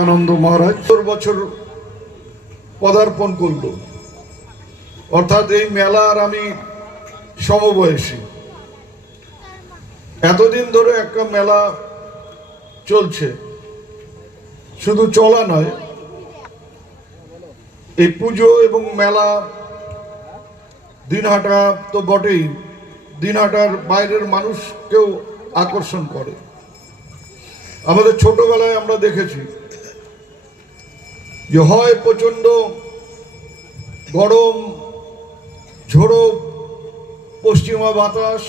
বিবেকানন্দ মহারাজ 70 বছর পদার্পণ করল, অর্থাৎ এই মেলার আমি সমবয়সী। এতদিন ধরে একটা মেলা চলছে, শুধু চলা নয়, এই পুজো এবং মেলা দিনহাটা তো বটেই, দিনহাটার বাইরের মানুষকেও আকর্ষণ করে। আমাদের ছোটবেলায় আমরা দেখেছি যে হয় প্রচণ্ড গরম, ঝোড়ো পশ্চিমা বাতাস,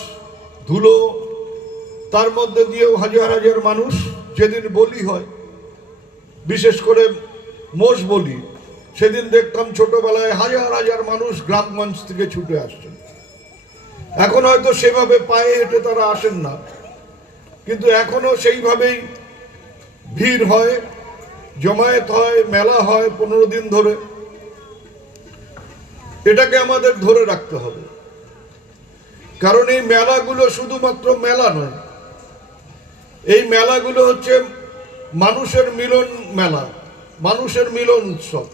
ধুলো, তার মধ্যে দিয়েও হাজার হাজার মানুষ, যেদিন বলি হয়, বিশেষ করে মোষ বলি, সেদিন দেখতাম ছোটবেলায় হাজার হাজার মানুষ গ্রামগঞ্জ থেকে ছুটে আসছেন। এখন হয়তো সেভাবে পায়ে হেঁটে তারা আসেন না, কিন্তু এখনো সেইভাবেই ভিড় হয়, জমায়েত হয়, মেলা হয় 15 দিন ধরে। এটাকে আমাদের ধরে রাখতে হবে, কারণ এই মেলাগুলো শুধুমাত্র মেলা নয়, এই মেলাগুলো হচ্ছে মানুষের মিলন মেলা, মানুষের মিলন উৎসব।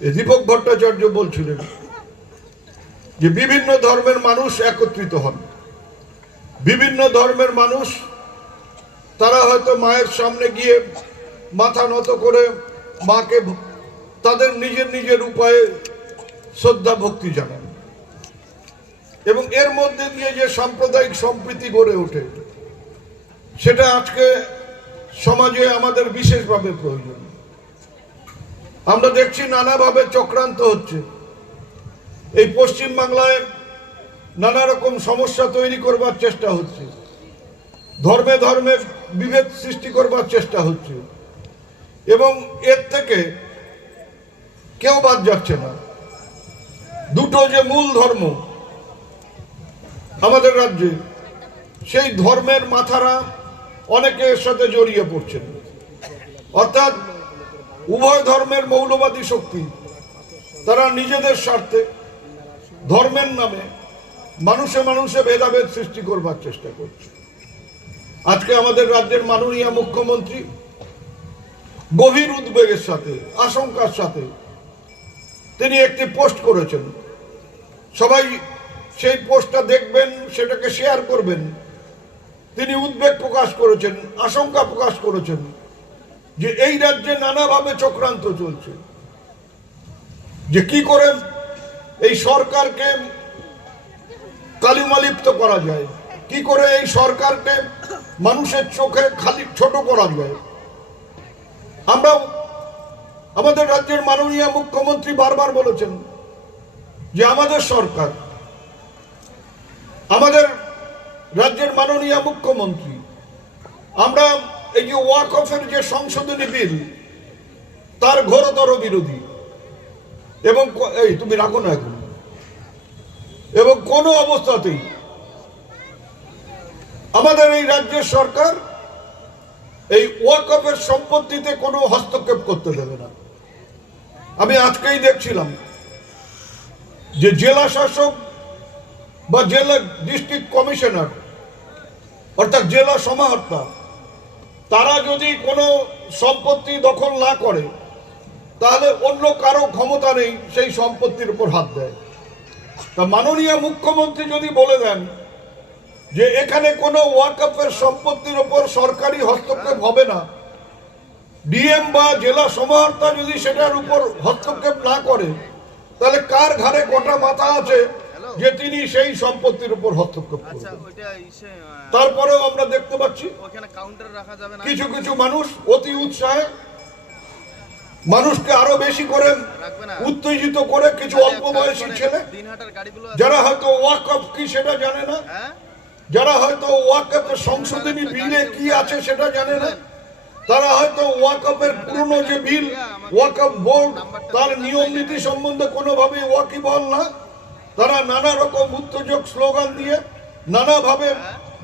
দীপক ভট্টাচার্য বলছিলেন যে বিভিন্ন ধর্মের মানুষ একত্রিত হন, বিভিন্ন ধর্মের মানুষ তারা হয়তো মায়ের সামনে গিয়ে মাথা নত করে মাকে তাদের নিজের নিজের উপায়ে শ্রদ্ধা ভক্তি জানান, এবং এর মধ্যে দিয়ে যে সাম্প্রদায়িক সম্প্রীতি গড়ে ওঠে, সেটা আজকে সমাজে আমাদের বিশেষভাবে প্রয়োজন। আমরা দেখছি নানাভাবে চক্রান্ত হচ্ছে, এই পশ্চিম বাংলায় নানা রকম সমস্যা তৈরি করবার চেষ্টা হচ্ছে, ধর্মে ধর্মে বিভেদ সৃষ্টি করবার চেষ্টা হচ্ছে, এবং এর থেকে কেউ বাদ যাচ্ছে না। দুটো যে মূল ধর্ম আমাদের রাজ্যে, সেই ধর্মের মাথারা অনেকে এর সাথে জড়িয়ে পড়ছেন, অর্থাৎ উভয় ধর্মের মৌলবাদী শক্তি তারা নিজেদের স্বার্থে ধর্মের নামে মানুষে মানুষে ভেদাভেদ সৃষ্টি করবার চেষ্টা করছে। আজকে আমাদের রাজ্যের মাননীয় মুখ্যমন্ত্রী গভীর উদ্বেগের সাথে, আশঙ্কার সাথে তিনি একটি পোস্ট করেছেন। সবাই সেই পোস্টটা দেখবেন, সেটাকে শেয়ার করবেন। তিনি উদ্বেগ প্রকাশ করেছেন, আশঙ্কা প্রকাশ করেছেন যে এই রাজ্যে নানাভাবে চক্রান্ত চলছে, যে কি করে এই সরকারকে কালিমালিপ্ত করা যায়, কি করে এই সরকারকে মানুষের চোখে খালি ছোট করা যায়। আমরা আমাদের রাজ্যের মাননীয় মুখ্যমন্ত্রী বারবার বলেছেন যে আমাদের সরকার, আমাদের রাজ্যের মাননীয় মুখ্যমন্ত্রী, আমরা এই যে ওয়াকফের যে সংশোধনী বিল, তার ঘোরতর বিরোধী, এবং এই তুমি রাখো না এখন, এবং কোনো অবস্থাতেই আমাদের এই রাজ্যের সরকার এই ওয়াকফের সম্পত্তিতে কোনো হস্তক্ষেপ করতে দেবে না। আমি আজকেই দেখছিলাম যে জেলা শাসক বা জেলা ডিস্ট্রিক্ট কমিশনার, অর্থাৎ জেলা সমাহর্তা, তারা যদি কোনো সম্পত্তি দখল না করে, তাহলে অন্য কারো ক্ষমতা নেই সেই সম্পত্তির উপর হাত দেয়। তা মাননীয় মুখ্যমন্ত্রী যদি বলে দেন যে এখানে কোনো ওয়াকফের সম্পত্তির উপর সরকারি হস্তক্ষেপ হবে না, ডিএম বা জেলা সমাহর্তা যদি সেটার উপর হস্তক্ষেপ না করে, তাহলে কার ঘাড়ে কটা মাথা আছে যে তিনি সেই সম্পত্তির উপর হস্তক্ষেপ করবেন? তারপরেও আমরা দেখতে পাচ্ছি কিছু কিছু মানুষ অতি উৎসাহে মানুষকে আরো বেশি করে উত্তেজিত করে, কিছু অল্প বয়সী ছেলে যারা হয়তো ওয়াকফ কি সেটা জানে না, যারা হয়তো ওয়াকফের সংশোধনী বিলে কি আছে সেটা জানে না, তারা হয়তো ওয়াকফের পুরনো যে বিল, ওয়াকফ বোর্ড, তার নিয়ম নীতি সম্বন্ধে কোনোভাবে ওয়াকিবহাল না, তারা নানা রকম উত্তেজক স্লোগান দিয়ে নানাভাবে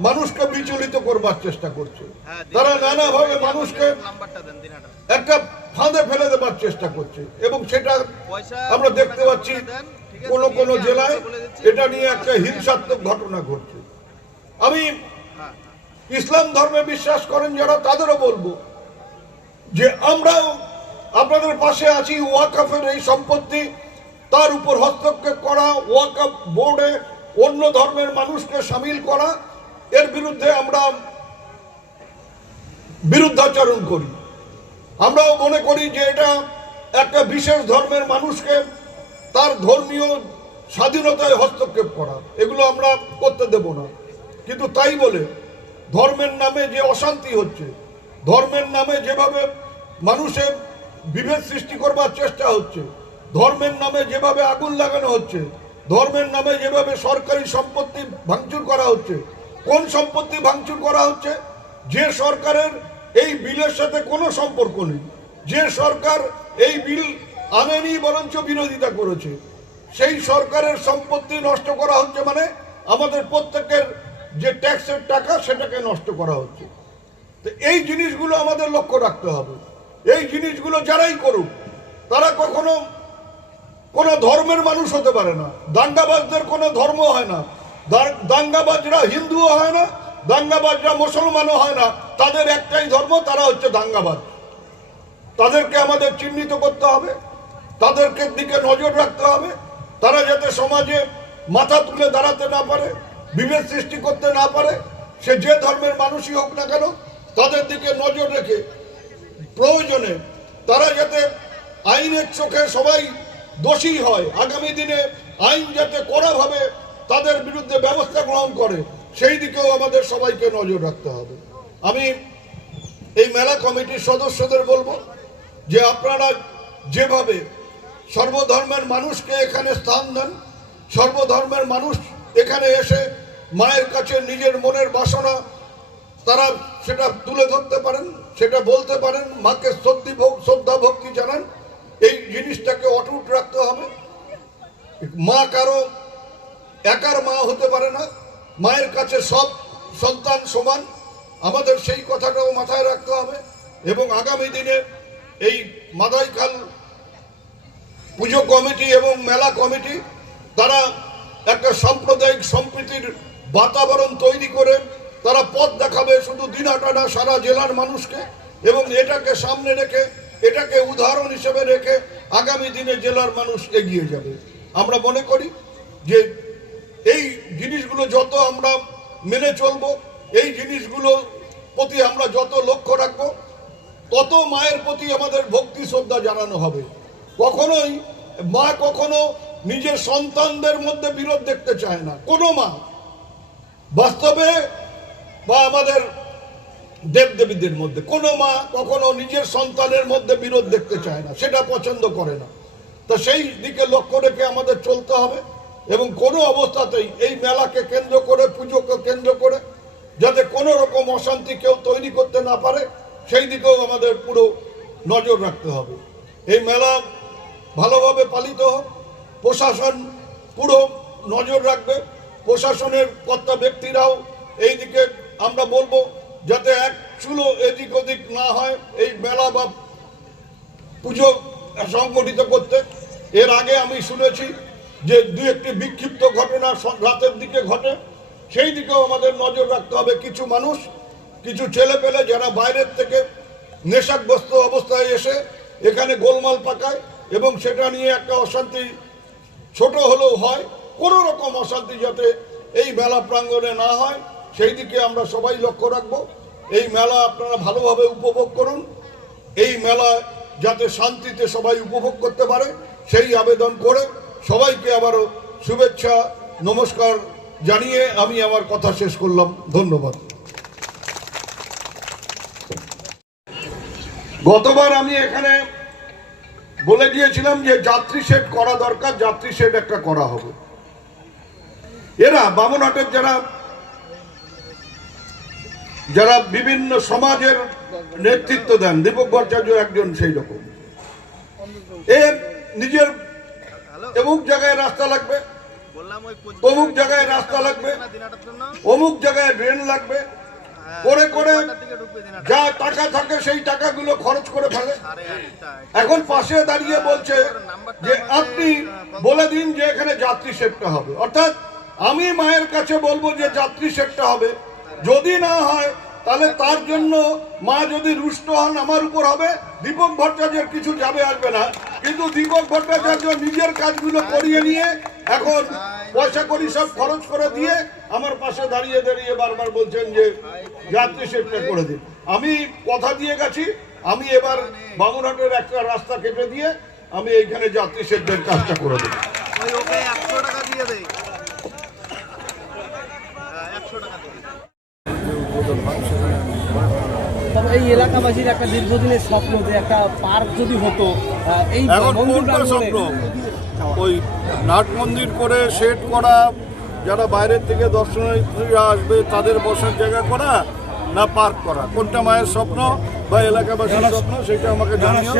মানুষকে বিচলিত করবার চেষ্টা করছে, তারা নানাভাবে মানুষকে একটা ফাঁদে ফেলে দেবার চেষ্টা করছে, এবং সেটা আমরা দেখতে পাচ্ছি কোন কোন জেলায় এটা নিয়ে একটা হিংসাত্মক ঘটনা ঘটছে। আমি ইসলাম ধর্মে বিশ্বাস করেন যারা, তাদেরও বলবো যে আমরা আপনাদের পাশে আছি। ওয়াকফের এই সম্পত্তি তার উপর হস্তক্ষেপ করা, ওয়াকফ বোর্ডে অন্য ধর্মের মানুষকে সামিল করা, এর বিরুদ্ধে আমরা বিরুদ্ধাচরণ করি। আমরাও মনে করি যে এটা একটা বিশেষ ধর্মের মানুষকে তার ধর্মীয় স্বাধীনতায় হস্তক্ষেপ করা, এগুলো আমরা করতে দেব না। কিন্তু তাই বলে ধর্মের নামে যে অশান্তি হচ্ছে, ধর্মের নামে যেভাবে মানুষের বিভেদ সৃষ্টি করবার চেষ্টা হচ্ছে, ধর্মের নামে যেভাবে আগুন লাগানো হচ্ছে, ধর্মের নামে যেভাবে সরকারি সম্পত্তি ভাঙচুর করা হচ্ছে। কোন সম্পত্তি ভাঙচুর করা হচ্ছে? যে সরকারের এই বিলের সাথে কোনো সম্পর্ক নেই, যে সরকার এই বিল আনেনি বরঞ্চ বিরোধিতা করেছে, সেই সরকারের সম্পত্তি নষ্ট করা হচ্ছে। মানে আমাদের প্রত্যেকের যে ট্যাক্সের টাকা সেটাকে নষ্ট করা হচ্ছে। তো এই জিনিসগুলো আমাদের লক্ষ্য রাখতে হবে। এই জিনিসগুলো যারাই করুক তারা কখনো কোনো ধর্মের মানুষ হতে পারে না। দাঙ্গাবাজদের কোনো ধর্ম হয় না, দাঙ্গাবাজরা হিন্দুও হয় না, দাঙ্গাবাজরা মুসলমানও হয় না। তাদের একটাই ধর্ম, তারা হচ্ছে দাঙ্গাবাজ। তাদেরকে আমাদের চিহ্নিত করতে হবে, তাদেরকে দিকে নজর রাখতে হবে। তারা যাতে সমাজে মাথা তুলে দাঁড়াতে না পারে, বিভেদ সৃষ্টি করতে না পারে, সে যে ধর্মের মানুষই হোক না কেন, তাদের দিকে নজর রেখে প্রয়োজনে তারা যাতে আইনের চোখে সবাই দোষী হয়, আগামী দিনে আইন যাতে কড়াভাবে তাদের বিরুদ্ধে ব্যবস্থা গ্রহণ করে, সেই দিকেও আমাদের সবাইকে নজর রাখতে হবে। আমি এই মেলা কমিটির সদস্যদের বলবো যে আপনারা যেভাবে সর্বধর্মের মানুষকে এখানে স্থান দেন, সর্বধর্মের মানুষ এখানে এসে মায়ের কাছে নিজের মনের বাসনা তারা সেটা তুলে ধরতে পারেন, সেটা বলতে পারেন, মাকে শ্রদ্ধা ভক্তি জানান, এই জিনিসটাকে অটুট রাখতে হবে। মা কারো একার মা হতে পারে না, মায়ের কাছে সব সন্তান সমান, আমাদের সেই কথাটাও মাথায় রাখতে হবে। এবং আগামী দিনে এই মাদাইখাল পুজো কমিটি এবং মেলা কমিটি তারা একটা সাম্প্রদায়িক সম্প্রীতির বাতাবরণ তৈরি করে তারা পথ দেখাবে শুধু দিনাটানা সারা জেলার মানুষকে, এবং এটাকে সামনে রেখে, এটাকে উদাহরণ হিসেবে রেখে আগামী দিনে জেলার মানুষ এগিয়ে যাবে। আমরা মনে করি যে এই জিনিসগুলো যত আমরা মেনে চলবো, এই জিনিসগুলো প্রতি আমরা যত লক্ষ্য রাখবো, তত মায়ের প্রতি আমাদের ভক্তি শ্রদ্ধা জানানো হবে। কখনোই মা কখনো নিজের সন্তানদের মধ্যে বিরোধ দেখতে চায় না, কোনো মা বাস্তবে, বা আমাদের দেবদেবীদের মধ্যে কোনো মা কখনো নিজের সন্তানের মধ্যে বিরোধ দেখতে চায় না, সেটা পছন্দ করে না। তো সেই দিকে লক্ষ্য রেখে আমাদের চলতে হবে, এবং কোনো অবস্থাতেই এই মেলাকে কেন্দ্র করে, পুজোকে কেন্দ্র করে যাতে কোনো রকম অশান্তি কেউ তৈরি করতে না পারে, সেই দিকেও আমাদের পুরো নজর রাখতে হবে। এই মেলা ভালোভাবে পালিত হোক, প্রশাসন পুরো নজর রাখবে, প্রশাসনের কর্তা ব্যক্তিরাও এই দিকে আমরা বলবো যাতে এক চুলো এদিক ওদিক না হয় এই মেলা বা পুজো সংগঠিত করতে। এর আগে আমি শুনেছি যে দু একটি বিক্ষিপ্ত ঘটনা রাতের দিকে ঘটে, সেই দিকেও আমাদের নজর রাখতে হবে। কিছু মানুষ, কিছু ছেলেপেলে যারা বাইরের থেকে নেশাগ্রস্ত অবস্থায় এসে এখানে গোলমাল পাকায়, এবং সেটা নিয়ে একটা অশান্তি ছোট হলেও হয়, কোনো রকম অশান্তি যাতে এই মেলা প্রাঙ্গণে না হয়, সেই দিকে আমরা সবাই লক্ষ্য রাখবো। এই মেলা আপনারা ভালোভাবে উপভোগ করুন, এই মেলা যাতে শান্তিতে সবাই উপভোগ করতে পারে সেই আবেদন করে সবাইকে আবারও শুভেচ্ছা নমস্কার জানিয়ে আমি আমার কথা শেষ করলাম। ধন্যবাদ। গতবার আমি এখানে বলে গিয়েছিলাম যে যাত্রী শেড করা দরকার, যাত্রী শেড একটা করা হবে। এরা বামনহাটের যারা বিভিন্ন সমাজের নেতৃত্ব দেন, দীপক ভট্টাচার্য একজন সেই রকম, এ নিজের অমুক জায়গায় রাস্তা লাগবে, অমুক জায়গায় রাস্তা লাগবে, অমুক জায়গায় ড্রেন লাগবে করে করে যা টাকা থাকে সেই টাকাগুলো খরচ করে ফেলে। এখন পাশে দাঁড়িয়ে বলছে যে আপনি বলে দিন যে এখানে যাত্রী শেডটা হবে। অর্থাৎ আমি মায়ের কাছে বলবো যে যাত্রী শেডটা হবে, যদি না হয় তাহলে তার জন্য মা যদি রুষ্ট হন আমার উপর হবে, দীপক ভট্টাচার্যের কিছু যাবে আসবে না। কিন্তু দীপক ভট্টাচার্য নিজের কাজগুলো করিয়ে নিয়ে এখন পয়সা করি সব খরচ করে দিয়ে আমার পাশে দাঁড়িয়ে দাঁড়িয়ে বারবার বলছেন যে যাত্রী শেডটা করে দিন। আমি কথা দিয়ে গেছি, আমি এবার বামুনহাটের একটা রাস্তা কেটে দিয়ে আমি এইখানে যাত্রী শেডের কাজটা করে দেব। তবে এই এলাকাবাসীর একটা দীর্ঘদিনের স্বপ্ন যে একটা পার্ক যদি হতো, এই এখন কোনটা স্বপ্ন? ওই নাট মন্দির করে সেট করা, যারা বাইরের থেকে দর্শনার্থীরা আসবে তাদের বসার জায়গা করা, না পার্ক করা, কোনটা মায়ের স্বপ্ন বা এলাকাবাসীর স্বপ্ন সেটা আমাকে জানিও।